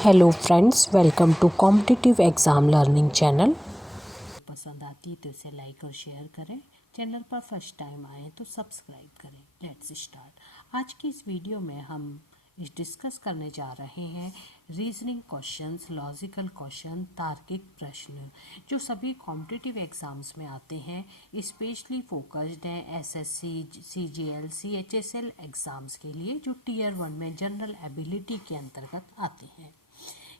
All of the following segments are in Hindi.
Hello friends, welcome to competitive exam learning channel. पसंद आती तो इसे लाइक और शेयर करें। चैनल पर फर्स्ट टाइम आए तो सब्सक्राइब करें। Let's start. आज की इस वीडियो में हम डिस्कस करने जा रहे हैं रीजनिंग क्वेश्चंस, लॉजिकल क्वेश्चन, तार्किक प्रश्न जो सभी कॉम्पिटिटिव एग्जाम्स में आते हैं। स्पेशली फोकस्ड हैं एसएससी, सीजीएल, सीएचएसएल एग्जाम्स के लिए जो टियर 1 में जनरल एबिलिटी के अंतर्गत आते हैं।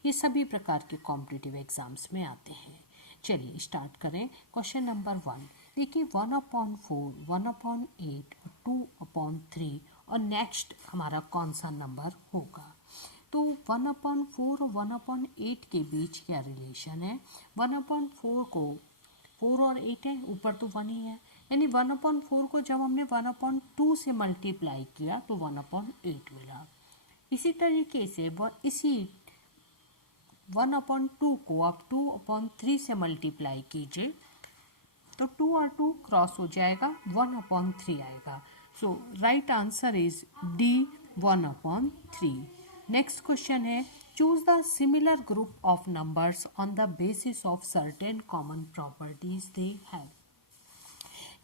ये सभी प्रकार के कॉम्पिटिटिव एग्जाम्स में आते हैं। चलिए स्टार्ट करें। क्वेश्चन नंबर 1 देखिए, 1/4, 1/8, 2/3 और नेक्स्ट हमारा कौन सा नंबर होगा। तो 1/4 और 1/8 के बीच क्या रिलेशन है। 1/4 को 4 और 8 है, ऊपर तो 1 ही है, यानी 1/4 को जब हमने 1/2 से मल्टीप्लाई किया तो 1/8 मिला। इसी तरीके से इसी 1/2 को आप 2/3 से मल्टीप्लाई कीजिए तो 2 और 2 क्रॉस हो जाएगा, 1/3 आएगा। So right answer is D, 1/3। Next question है, choose the similar group of numbers on the basis of certain common properties they have.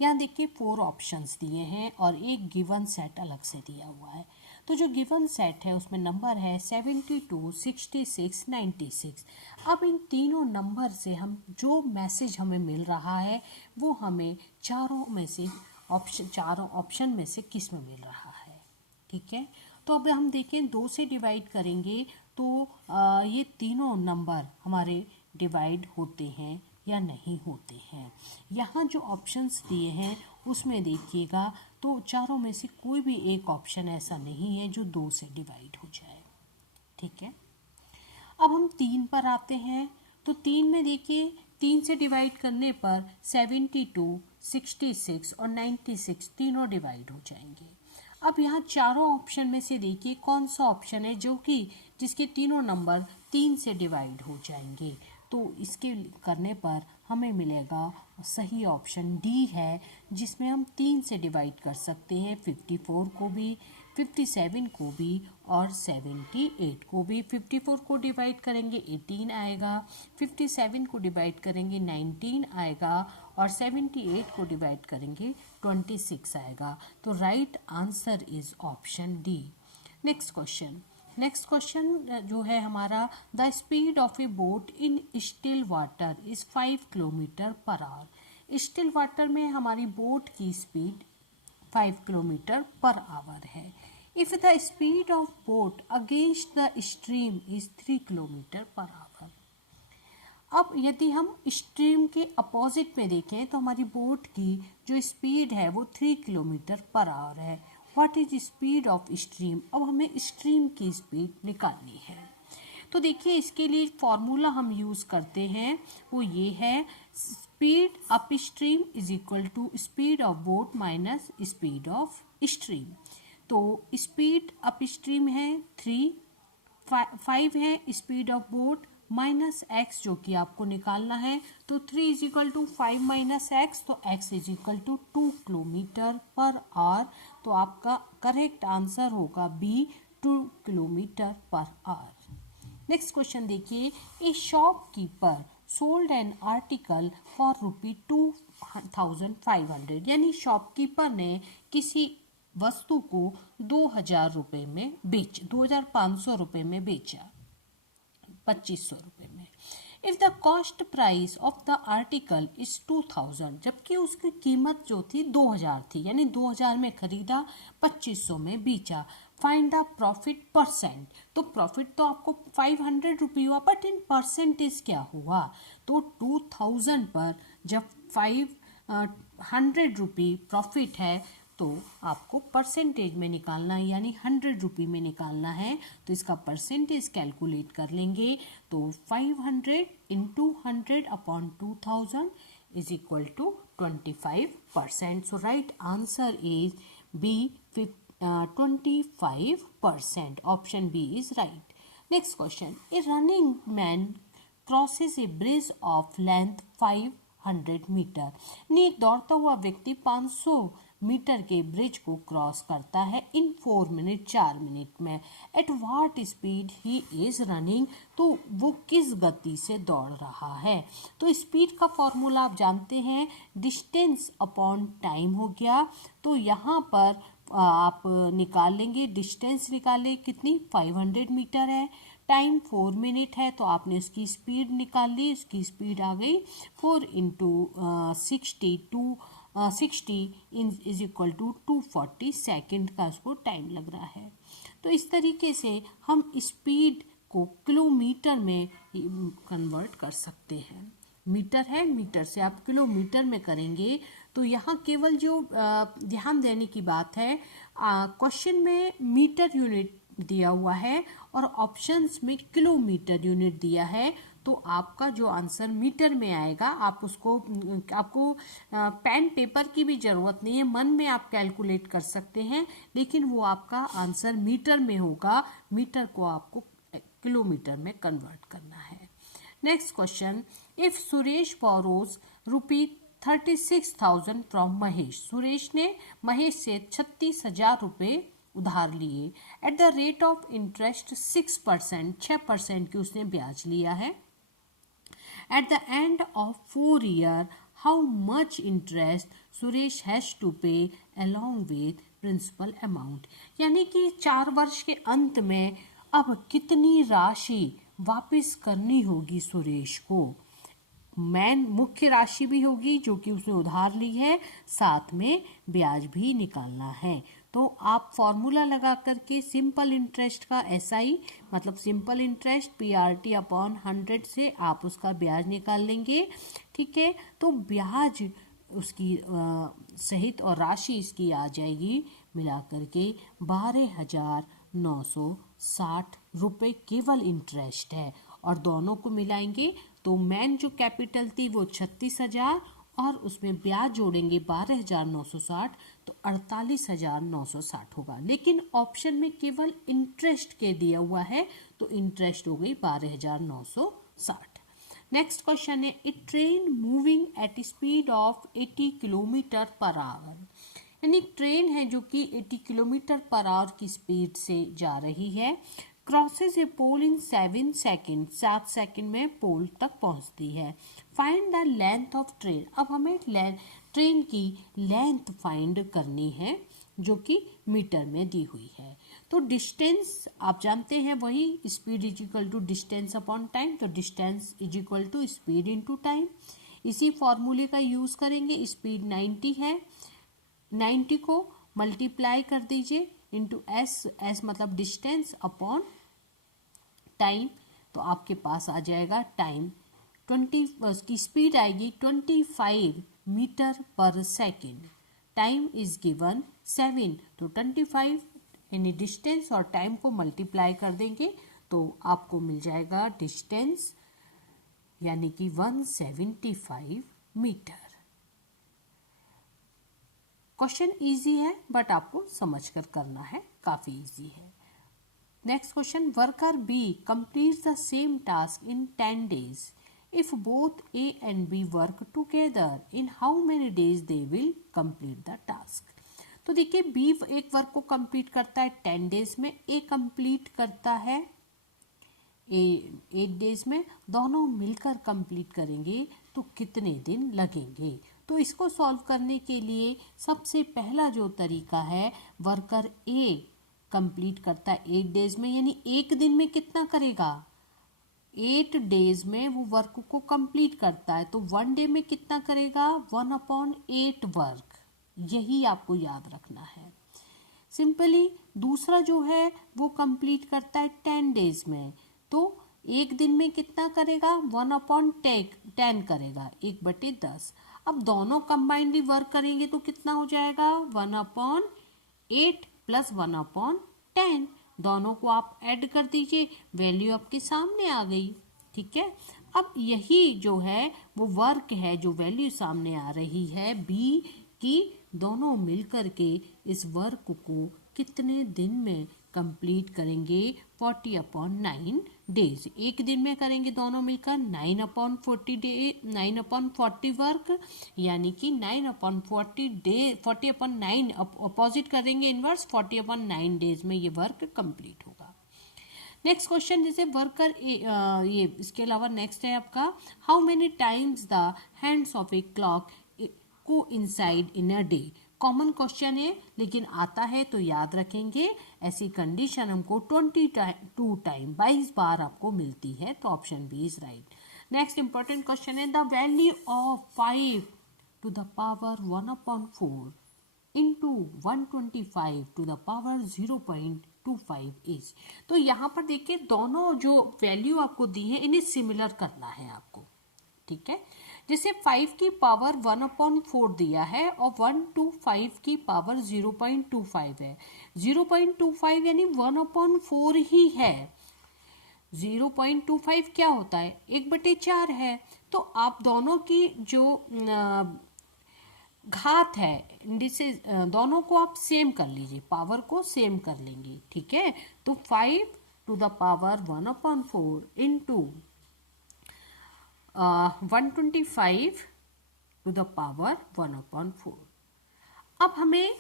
यहाँ देखिए 4 ऑप्शंस दिए हैं और एक गिवन सेट अलग से दिया हुआ है। तो जो गिवन सेट है उसमें नंबर है 72, 66, 96। अब इन तीनों नंबर से हम जो मैसेज हमें मिल रहा है वो हमें चारों ऑप्शन में से किस में मिल रहा है। ठीक है, तो अब हम देखें 2 से डिवाइड करेंगे तो ये तीनों नंबर हमारे डिवाइड होते हैं या नहीं होते हैं। यहाँ जो ऑप्शंस दिए हैं उसमें देखिएगा तो चारों में से कोई भी एक ऑप्शन ऐसा नहीं है जो 2 से डिवाइड हो जाए। ठीक है, अब हम 3 पर आते हैं। तो 3 में देखिए 3 से डिवाइड करने पर 72, 66 और 96 तीनों डिवाइड हो जाएंगे। अब यहाँ चारों ऑप्शन में से देखिए कौन सा ऑप्शन है जो कि जिसके तीनों नंबर 3 से डिवाइड हो जाएंगे। तो इसके करने पर हमें मिलेगा सही ऑप्शन डी है, जिसमें हम 3 से डिवाइड कर सकते हैं 54 को भी, 57 को भी और 78 को भी। 54 को डिवाइड करेंगे 18 आएगा, 57 को डिवाइड करेंगे 19 आएगा और 78 को डिवाइड करेंगे 26 आएगा। तो right answer is option D. Next question जो है हमारा, the speed of A boat in still water is 5 kilometre per our. Still water में हमारी बोट की स्पीड 5 किलोमीटर पर आवर है। If the speed of boat against the stream is 3 kilometre per our. अब यदि हम स्ट्रीम के अपोजिट में देखें तो हमारी बोट की जो स्पीड है वो 3 किलोमीटर पर आवर है। What is speed of stream. अब हमें स्ट्रीम की स्पीड निकालनी है। तो देखिए इसके लिए फॉर्मूला हम यूज करते हैं वो ये है, speed up stream is equal to speed of boat minus speed of stream. तो स्पीड अप स्ट्रीम है 3, 5 है speed of boat minus x जो कि आपको निकालना है। तो 3 is equal to 5 minus x, तो x is equal to 2 kilometre per hour. तो आपका करेक्ट आंसर होगा B, 2 kilometre per hour. Next question देखिए, a shopkeeper sold an article for ₹2,500। यानी शॉपकीपर ने किसी वस्तु को 2,000 रुपये में 2,500 रुपये में बेचा, 2,500 रुपये में। If the cost price of the article is 2,000, जबकि उसकी कीमत जो थी 2,000 थी, यानी 2,000 में खरीदा, 2,500 में बेचा। Find the profit percent. तो प्रॉफिट तो आपको 500 रुपये हुआ, बट इन परसेंटेज क्या हुआ। तो 2,000 पर जब 500 रुपये प्रॉफिट है तो आपको परसेंटेज में निकालना है, यानी 100 रुपये में निकालना है। तो इसका परसेंटेज कैलकुलेट कर लेंगे तो 500 into 100 upon 2,000 is equal to 25%। So right answer is B, 25%। Option B is right. Next question, a running man crosses a bridge of length 500 metre. एक दौड़ता हुआ व्यक्ति 500 मीटर के ब्रिज को क्रॉस करता है इन 4 मिनट 4 मिनट में। At what speed he is running, तो वो किस गति से दौड़ रहा है। तो स्पीड का फॉर्मूला आप जानते हैं, डिस्टेंस अपॉन टाइम हो गया। तो यहाँ पर आप निकाल लेंगे, डिस्टेंस निकाले कितनी 500 मीटर है, टाइम 4 मिनट है, तो आपने उसकी स्पीड निकाल ली। उसकी स्पीड आ गई 4 into 60 is equal to 240 second का उसको टाइम लग रहा है। तो इस तरीके से हम स्पीड को किलोमीटर में कन्वर्ट कर सकते हैं। मीटर है, मीटर से आप किलोमीटर में करेंगे तो यहाँ केवल जो ध्यान देने की बात है, क्वेश्चन में मीटर यूनिट दिया हुआ है और ऑप्शंस में किलोमीटर यूनिट दिया है, तो आपका जो आंसर मीटर में आएगा। आपको पेन पेपर की भी जरूरत नहीं है, मन में आप कैलकुलेट कर सकते हैं, लेकिन वो आपका आंसर मीटर में होगा। मीटर को आपको किलोमीटर में कन्वर्ट करना है। Next question, if Suresh borrows ₹36,000 from Mahesh, Suresh ने महेश से 36,000 रुपये उधार लिए। At the rate of interest 6%, 6% की उसने ब्याज लिया है। At the end of 4 year how much interest Suresh has to pay along with principal amount, यानी कि 4 वर्ष के अंत में अब कितनी राशि वापस करनी होगी सुरेश को। मुख्य राशि भी होगी जो कि उसने उधार ली है, साथ में ब्याज भी निकालना है। तो आप फॉर्मूला लगा करके सिंपल इंटरेस्ट का SI मतलब सिंपल इंटरेस्ट PRT अपॉन 100 से आप उसका ब्याज निकाल लेंगे। ठीक है, तो ब्याज उसकी सहित और राशि इसकी आ जाएगी मिला करके 12,960 रुपये केवल इंटरेस्ट है। और दोनों को मिलाएंगे तो मैन जो कैपिटल थी वो 36,000 और उसमें ब्याज जोड़ेंगे 12,960, तो 48,960 होगा। लेकिन ऑप्शन में केवल इंटरेस्ट के दिया हुआ है, तो इंटरेस्ट हो गई 12,960। नेक्स्ट क्वेश्चन है, a train moving at speed of 80 kilometre per hour, यानी ट्रेन है जो कि 80 किलोमीटर पर आवर की स्पीड से जा रही है। क्रॉसेज ए पोल इन 7 सेकेंड, 7 सेकेंड में पोल तक पहुंचती है। Find the length of train, अब हमें ट्रेन की लेंथ फाइंड करनी है जो कि मीटर में दी हुई है। तो डिस्टेंस आप जानते हैं, वही speed is equal to distance upon time, तो distance is equal to speed into time. इसी फॉर्मूले का यूज करेंगे। स्पीड 90 है, 90 को मल्टीप्लाई कर दीजिए इंटू एस मतलब डिस्टेंस अपॉन टाइम, तो आपके पास आ जाएगा टाइम 20, उसकी स्पीड आएगी 25 मीटर पर सेकेंड। टाइम इज गिवन 7, तो 25 यानी डिस्टेंस और टाइम को मल्टीप्लाई कर देंगे तो आपको मिल जाएगा डिस्टेंस यानी कि 175 मीटर। क्वेश्चन इजी है बट आपको समझकर करना है, काफी इजी है। Next question, worker B completes the same task in 10 days if both A and B work together in how many days they will complete the task. तो देखिए, बी एक वर्क को कंप्लीट करता है 10 days में, ए कंप्लीट करता है 8 days में, दोनों मिलकर कंप्लीट करेंगे तो कितने दिन लगेंगे। तो इसको सॉल्व करने के लिए सबसे पहला जो तरीका है, वर्कर ए कंप्लीट करता है 8 days में, यानी एक दिन में कितना करेगा, 8 days में वो वर्क को कंप्लीट करता है, तो 1 day में कितना करेगा, 1/8 वर्क। यही आपको याद रखना है सिंपली। दूसरा जो है वो कंप्लीट करता है 10 days में, तो एक दिन में कितना करेगा, 1/10 करेगा, 1/10। अब दोनों कंबाइंडली वर्क करेंगे तो कितना हो जाएगा, 1/8 प्लस 1/10। दोनों को आप ऐड कर दीजिए, वैल्यू आपके सामने आ गई। ठीक है, अब यही जो है वो वर्क है, जो वैल्यू सामने आ रही है बी की, दोनों मिलकर के इस वर्क को कितने दिन में कंप्लीट करेंगे, 40/9 डेज, एक दिन में करेंगे दोनों मिलकर 9/40 वर्क, यानी कि 9/40 अपोजिट करेंगे इनवर्स, 40/9 डेज में ये वर्क कंप्लीट होगा। नेक्स्ट क्वेश्चन जैसे वर्कर ये इसके अलावा नेक्स्ट है आपका, how many times the hands of a clock coincide in a day. Common question है लेकिन आता है तो याद रखेंगे। ऐसी कंडीशन हमको 22 टाइम 22 बार आपको मिलती है, तो option B is right. Next important question है, the value of 5 to the power 1/4 into 125 to the power 0.25 is. तो यहाँ पर देखिए दोनों जो वैल्यू आपको दी है इन्हें सिमिलर करना है आपको, ठीक है। जैसे 5 की पावर 1/4 दिया है और 1 to 5 की पावर 0.25 है। 0.25 यानी 1/4 ही है। 0.25 क्या होता है, 1/4 है। तो आप दोनों की जो घात है इंडिसेस दोनों को आप सेम कर लीजिए, पावर को सेम कर लेंगे, ठीक है। तो 5 to the power 1/4 into 125 to the power 1/4। अब हमें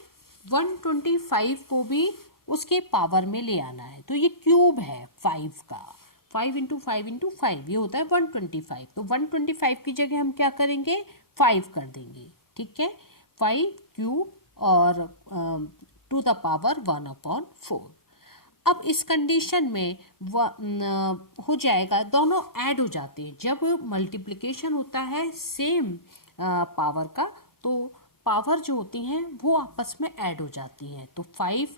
125 को भी उसके पावर में ले आना है, तो ये क्यूब है 5 का, 5 into 5 into 5 ये होता है 125। तो 125 की जगह हम क्या करेंगे, 5 कर देंगे, ठीक है। 5 क्यूब और टू द पावर 1/4। अब इस कंडीशन में हो जाएगा, दोनों ऐड हो जाते हैं। जब मल्टीप्लिकेशन होता है सेम पावर का, तो पावर जो होती हैं वो आपस में ऐड हो जाती हैं। तो 5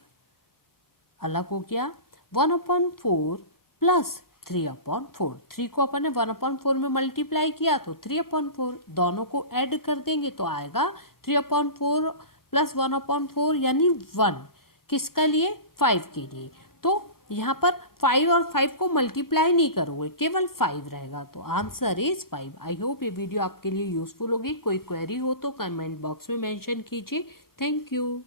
अलग हो गया, 1/4 प्लस 3/4। 3 को अपन ने 1/4 में मल्टीप्लाई किया तो 3/4, दोनों को ऐड कर देंगे तो आएगा 3/4 प्लस 1/4 यानी 1। किसका लिए, 5 के लिए। तो यहाँ पर 5 और 5 को मल्टीप्लाई नहीं करोगे, केवल 5 रहेगा, तो आंसर इज 5। आई होप ये वीडियो आपके लिए यूजफुल होगी। कोई क्वेरी हो तो कमेंट बॉक्स में मेंशन कीजिए। Thank you.